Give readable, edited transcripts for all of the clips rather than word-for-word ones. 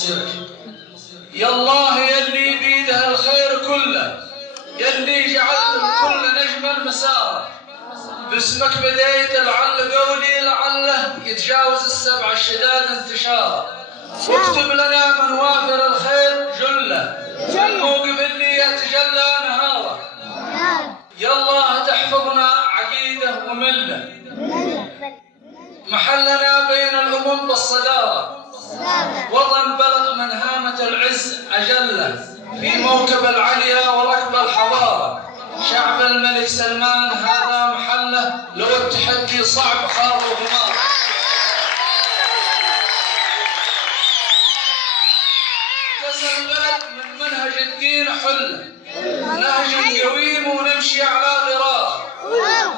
مصيرك. يا الله يلي بيده الخير كله، يلي جعلت كل نجما مسار، باسمك بديت لعل قولي لعله يتجاوز السبع الشداد انتشار. واكتب لنا من وافر الخير جله، الموقف اللي يتجلى نهاره. يا الله تحفظنا عقيده ومله، محلنا بين الامم بالصداره. وطن بلغ من هامه العز اجله، في موكب العليا وركب الحضاره. شعب الملك سلمان هذا محله، لو التحدي صعب خاض وغمار. كسر البلد من منهج الدين حله، نهج قويم ونمشي على غرار.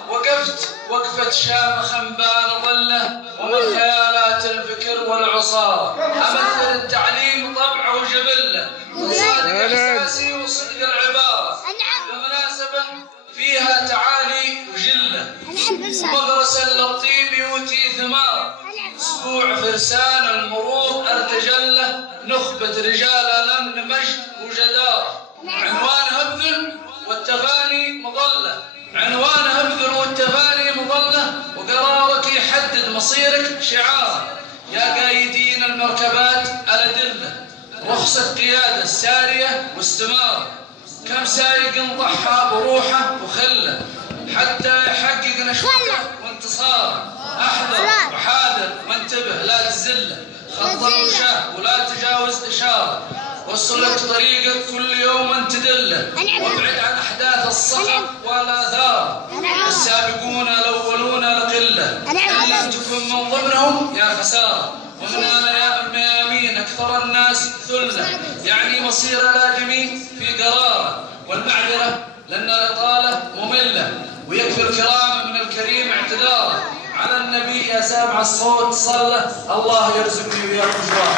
وقفت وقفة شامخ بال ظله، ومن خيالات الفكر والعصار. أمثل التعليم طبع وجبله، وصادق إحساسي وصدق العبارة. بمناسبة فيها تعالي وجله، مغرسا للطيب يؤتي ثمار. اسبوع فرسان المروء ارتجله، نخبة رجال لم مجد وجدار. عنوانها ابذل والتغاني مظله، عنوانها ابذل والتغاني مظله. وقرارك يحدد مصيرك شعار. يا قايدين المركبات الأدلة، رخصة قيادة سارية واستمار. كم سايق ضحى بروحه وخله، حتى يحقق نشوته وانتصاره. احذر وحاذر وانتبه لا تزله، خط المشاة ولا تجاوز إشارة. وصلك طريقك كل يوم تدله، وابعد عن أحداث الصخب والآثار. السابقون الأولون لقلة، إن لم تكن من ضمنهم يا خسارة. ومن الميامين أكثر الناس ثلة، يعني مصير الآدمي في قراره. والمعذرة لأن الإطالة مملة، ويكفي الكرام من الكريم اعتذاره. على النبي يا سامع الصوت صلى، الله يرزقني وياكم جواه.